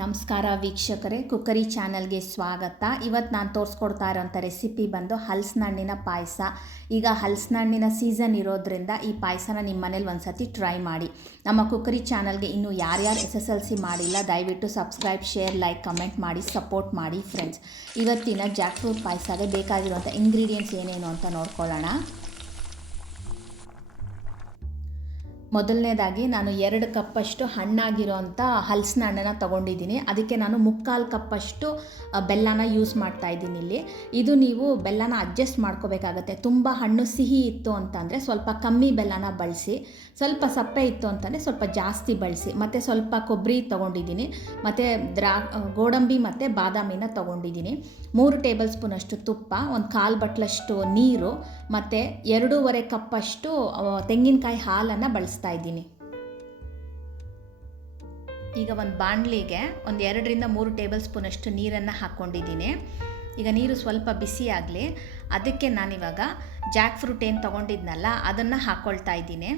ನಮಸ್ಕಾರ ವೀಕ್ಷಕರೇ, ಕುಕ್ಕರಿ ಚಾನಲ್ಗೆ ಸ್ವಾಗತ. ಇವತ್ತು ನಾನು ತೋರಿಸ್ಕೊಡ್ತಾ ಇರೋಂಥ ರೆಸಿಪಿ ಬಂದು ಹಲಸಿನ ಹಣ್ಣಿನ ಪಾಯಸ. ಈಗ ಹಲಸಿನ ಹಣ್ಣಿನ ಸೀಸನ್ ಇರೋದ್ರಿಂದ ಈ ಪಾಯಸನ ನಿಮ್ಮ ಮನೇಲಿ ಒಂದ್ಸತಿ ಟ್ರೈ ಮಾಡಿ. ನಮ್ಮ ಕುಕ್ಕರಿ ಚಾನಲ್ಗೆ ಇನ್ನೂ ಯಾರ್ಯಾರು SSLC ಮಾಡಿಲ್ಲ ದಯವಿಟ್ಟು ಸಬ್ಸ್ಕ್ರೈಬ್, ಶೇರ್, ಲೈಕ್, ಕಮೆಂಟ್ ಮಾಡಿ ಸಪೋರ್ಟ್ ಮಾಡಿ ಫ್ರೆಂಡ್ಸ್. ಇವತ್ತಿನ ಜಾಕ್ ಫ್ರೂಟ್ ಪಾಯಸಗೆ ಬೇಕಾಗಿರುವಂಥ ಇಂಗ್ರೀಡಿಯೆಂಟ್ಸ್ ಏನೇನು ಅಂತ ನೋಡ್ಕೊಳ್ಳೋಣ. ಮೊದಲನೇದಾಗಿ ನಾನು 2 ಕಪ್ಪಷ್ಟು ಹಣ್ಣಾಗಿರೋಂಥ ಹಲಸಿನ ಹಣ್ಣನ್ನು ತೊಗೊಂಡಿದ್ದೀನಿ. ಅದಕ್ಕೆ ನಾನು 3/4 ಕಪ್ಪಷ್ಟು ಬೆಲ್ಲನ ಯೂಸ್ ಮಾಡ್ತಾ ಇದ್ದೀನಿ ಇಲ್ಲಿ. ಇದು ನೀವು ಬೆಲ್ಲನ ಅಡ್ಜಸ್ಟ್ ಮಾಡ್ಕೋಬೇಕಾಗತ್ತೆ. ತುಂಬ ಹಣ್ಣು ಸಿಹಿ ಇತ್ತು ಅಂತಂದರೆ ಸ್ವಲ್ಪ ಕಮ್ಮಿ ಬೆಲ್ಲನ ಬಳಸಿ, ಸ್ವಲ್ಪ ಸಪ್ಪೆ ಇತ್ತು ಅಂತಂದರೆ ಸ್ವಲ್ಪ ಜಾಸ್ತಿ ಬಳಸಿ. ಮತ್ತು ಸ್ವಲ್ಪ ಕೊಬ್ಬರಿ ತೊಗೊಂಡಿದ್ದೀನಿ, ಮತ್ತು ಗೋಡಂಬಿ ಮತ್ತು ಬಾದಾಮಿನ ತೊಗೊಂಡಿದ್ದೀನಿ. 3 ಟೇಬಲ್ ಸ್ಪೂನಷ್ಟು ತುಪ್ಪ, 1/4 ಬಟ್ಲಷ್ಟು ನೀರು ಮತ್ತು 2.5 ಕಪ್ಪಷ್ಟು ತೆಂಗಿನಕಾಯಿ ಹಾಲನ್ನು ಬಳಸ್ತಾ ಇದ್ದೀನಿ. ಈಗ ಒಂದು ಬಾಣಲಿಗೆ 2-3 ಟೇಬಲ್ ಸ್ಪೂನಷ್ಟು ನೀರನ್ನು ಹಾಕ್ಕೊಂಡಿದ್ದೀನಿ. ಈಗ ನೀರು ಸ್ವಲ್ಪ ಬಿಸಿ ಆಗಲಿ. ಅದಕ್ಕೆ ನಾನಿವಾಗ ಜಾಕ್ ಫ್ರೂಟ್ ಏನು ತೊಗೊಂಡಿದ್ನಲ್ಲ ಅದನ್ನು ಹಾಕ್ಕೊಳ್ತಾ ಇದ್ದೀನಿ.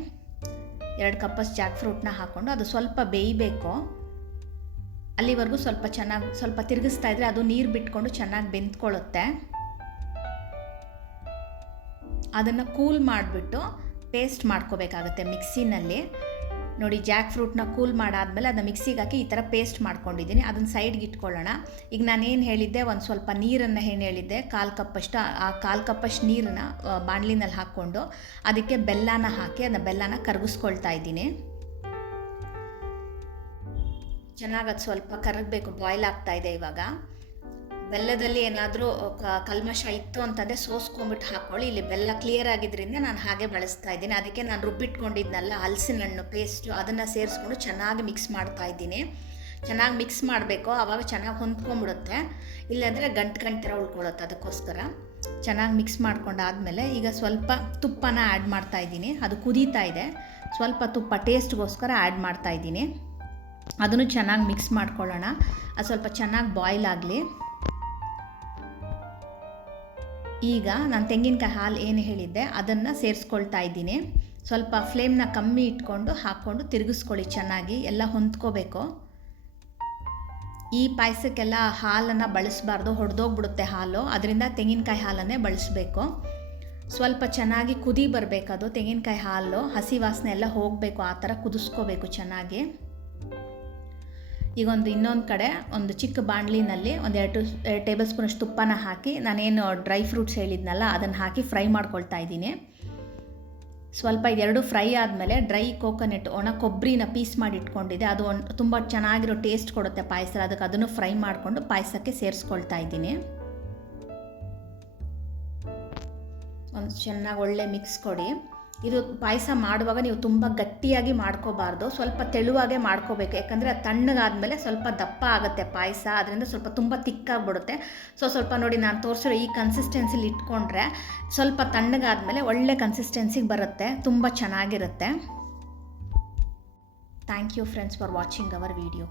2 ಕಪ್ಪಷ್ಟು ಜಾಕ್ ಫ್ರೂಟ್ನ ಹಾಕ್ಕೊಂಡು ಅದು ಸ್ವಲ್ಪ ಬೇಯಬೇಕು. ಅಲ್ಲಿವರೆಗೂ ಸ್ವಲ್ಪ ತಿರುಗಿಸ್ತಾ ಇದ್ರೆ ಅದು ನೀರು ಬಿಟ್ಕೊಂಡು ಚೆನ್ನಾಗಿ ಬೆಂದ್ಕೊಳ್ಳುತ್ತೆ. ಅದನ್ನು ಕೂಲ್ ಮಾಡಿಬಿಟ್ಟು ಪೇಸ್ಟ್ ಮಾಡ್ಕೋಬೇಕಾಗುತ್ತೆ ಮಿಕ್ಸಿನಲ್ಲಿ. ನೋಡಿ, ಜಾಕ್ ಫ್ರೂಟ್ನ ಕೂಲ್ ಮಾಡಾದ್ಮೇಲೆ ಅದನ್ನ ಮಿಕ್ಸಿಗೆ ಹಾಕಿ ಈ ಥರ ಪೇಸ್ಟ್ ಮಾಡ್ಕೊಂಡಿದ್ದೀನಿ. ಅದನ್ನು ಸೈಡ್ಗೆ ಇಟ್ಕೊಳ್ಳೋಣ. ಈಗ ನಾನೇನು ಹೇಳಿದ್ದೆ, ಒಂದು ಸ್ವಲ್ಪ ನೀರನ್ನು ಏನು ಹೇಳಿದ್ದೆ, 1/4 ಕಪ್ಪಷ್ಟು, ಆ 1/4 ಕಪ್ಪಷ್ಟು ನೀರನ್ನ ಬಾಣಲಿನಲ್ಲಿ ಹಾಕ್ಕೊಂಡು ಅದಕ್ಕೆ ಬೆಲ್ಲನ ಹಾಕಿ ಅದನ್ನ ಬೆಲ್ಲನ ಕರಗಿಸ್ಕೊಳ್ತಾ ಇದ್ದೀನಿ. ಚೆನ್ನಾಗಿ ಅದು ಸ್ವಲ್ಪ ಕರಗಬೇಕು, ಬಾಯ್ಲ್ ಆಗ್ತಾ ಇದೆ. ಇವಾಗ ಬೆಲ್ಲದಲ್ಲಿ ಏನಾದರೂ ಕಲ್ಮಶ ಇತ್ತು ಅಂತಂದರೆ ಸೋಸ್ಕೊಂಬಿಟ್ಟು ಹಾಕ್ಕೊಳ್ಳಿ. ಇಲ್ಲಿ ಬೆಲ್ಲ ಕ್ಲಿಯರ್ ಆಗಿದ್ದರಿಂದ ನಾನು ಹಾಗೆ ಬಳಸ್ತಾ ಇದ್ದೀನಿ. ಅದಕ್ಕೆ ನಾನು ರುಬ್ಬಿಟ್ಕೊಂಡಿದ್ನಲ್ಲ ಹಲಸಿನ ಹಣ್ಣು ಪೇಸ್ಟು ಅದನ್ನು ಸೇರಿಸ್ಕೊಂಡು ಚೆನ್ನಾಗಿ ಮಿಕ್ಸ್ ಮಾಡ್ತಾ ಇದ್ದೀನಿ. ಚೆನ್ನಾಗಿ ಮಿಕ್ಸ್ ಮಾಡಬೇಕು, ಆವಾಗ ಚೆನ್ನಾಗಿ ಹೊಂದ್ಕೊಂಬಿಡುತ್ತೆ. ಇಲ್ಲಾಂದರೆ ಗಂಟು ಥರ ಉಳ್ಕೊಳ್ಳುತ್ತೆ. ಅದಕ್ಕೋಸ್ಕರ ಚೆನ್ನಾಗಿ ಮಿಕ್ಸ್ ಮಾಡ್ಕೊಂಡಾದಮೇಲೆ ಈಗ ಸ್ವಲ್ಪ ತುಪ್ಪನ ಆ್ಯಡ್ ಮಾಡ್ತಾ ಇದ್ದೀನಿ. ಅದು ಕುದೀತಾ ಇದೆ. ಸ್ವಲ್ಪ ತುಪ್ಪ ಟೇಸ್ಟ್ಗೋಸ್ಕರ ಆ್ಯಡ್ ಮಾಡ್ತಾ ಇದ್ದೀನಿ. ಅದನ್ನು ಚೆನ್ನಾಗಿ ಮಿಕ್ಸ್ ಮಾಡ್ಕೊಳ್ಳೋಣ. ಅದು ಸ್ವಲ್ಪ ಚೆನ್ನಾಗಿ ಬಾಯ್ಲ್ ಆಗಲಿ. ಈಗ ನಾನು ತೆಂಗಿನಕಾಯಿ ಹಾಲು ಏನು ಹೇಳಿದ್ದೆ ಅದನ್ನು ಸೇರಿಸ್ಕೊಳ್ತಾ ಇದ್ದೀನಿ. ಸ್ವಲ್ಪ ಫ್ಲೇಮ್ನ ಕಮ್ಮಿ ಇಟ್ಕೊಂಡು ಹಾಕ್ಕೊಂಡು ತಿರುಗಿಸ್ಕೊಳ್ಳಿ. ಚೆನ್ನಾಗಿ ಎಲ್ಲ ಹೊಂದ್ಕೋಬೇಕು. ಈ ಪಾಯಸಕ್ಕೆಲ್ಲ ಹಾಲನ್ನು ಬಳಸಬಾರ್ದು, ಹೊಡೆದೋಗ್ಬಿಡುತ್ತೆ ಹಾಲು. ಅದರಿಂದ ತೆಂಗಿನಕಾಯಿ ಹಾಲನ್ನೇ ಬಳಸಬೇಕು. ಸ್ವಲ್ಪ ಚೆನ್ನಾಗಿ ಕುದಿ ಬರಬೇಕದು ತೆಂಗಿನಕಾಯಿ ಹಾಲು, ಹಸಿ ವಾಸನೆ ಎಲ್ಲ ಹೋಗಬೇಕು. ಆ ಥರ ಕುದಿಸ್ಕೋಬೇಕು ಚೆನ್ನಾಗಿ. ಈಗ ಇನ್ನೊಂದು ಕಡೆ ಒಂದು ಚಿಕ್ಕ ಬಾಣಲಿನಲ್ಲಿ 2 ಟೇಬಲ್ ಸ್ಪೂನಷ್ಟು ತುಪ್ಪನ ಹಾಕಿ ನಾನೇನು ಡ್ರೈ ಫ್ರೂಟ್ಸ್ ಹೇಳಿದ್ನಲ್ಲ ಅದನ್ನು ಹಾಕಿ ಫ್ರೈ ಮಾಡ್ಕೊಳ್ತಾ ಇದ್ದೀನಿ. ಸ್ವಲ್ಪ ಇದೆರಡು ಫ್ರೈ ಆದಮೇಲೆ ಡ್ರೈ ಕೋಕೋನಟ್, ಒಣ ಕೊಬ್ಬರಿನ ಪೀಸ್ ಮಾಡಿ ಇಟ್ಕೊಂಡಿದ್ದೆ. ಅದು ತುಂಬ ಚೆನ್ನಾಗಿರೋ ಟೇಸ್ಟ್ ಕೊಡುತ್ತೆ ಪಾಯಸ. ಅದಕ್ಕೆ ಅದನ್ನು ಫ್ರೈ ಮಾಡಿಕೊಂಡು ಪಾಯಸಕ್ಕೆ ಸೇರಿಸ್ಕೊಳ್ತಾ ಇದ್ದೀನಿ. ಒಂದು ಚೆನ್ನಾಗಿ ಒಳ್ಳೆ ಮಿಕ್ಸ್ ಕೊಡಿ. ಇದು ಪಾಯಸ ಮಾಡುವಾಗ ನೀವು ತುಂಬ ಗಟ್ಟಿಯಾಗಿ ಮಾಡ್ಕೋಬಾರ್ದು, ಸ್ವಲ್ಪ ತೆಳುವಾಗೇ ಮಾಡ್ಕೋಬೇಕು. ಯಾಕಂದರೆ ಅದು ತಣ್ಣಗಾದ್ಮೇಲೆ ಸ್ವಲ್ಪ ದಪ್ಪ ಆಗುತ್ತೆ ಪಾಯಸ. ಅದರಿಂದ ಸ್ವಲ್ಪ ತುಂಬ ತಿಕ್ಕಾಗ್ಬಿಡುತ್ತೆ. ಸ್ವಲ್ಪ ನೋಡಿ, ನಾನು ತೋರಿಸಿರೋ ಈ ಕನ್ಸಿಸ್ಟೆನ್ಸಿಲಿ ಇಟ್ಕೊಂಡ್ರೆ ಸ್ವಲ್ಪ ತಣ್ಣಗಾದ್ಮೇಲೆ ಒಳ್ಳೆ ಕನ್ಸಿಸ್ಟೆನ್ಸಿಗೆ ಬರುತ್ತೆ, ತುಂಬ ಚೆನ್ನಾಗಿರುತ್ತೆ. Thank you friends for watching our video.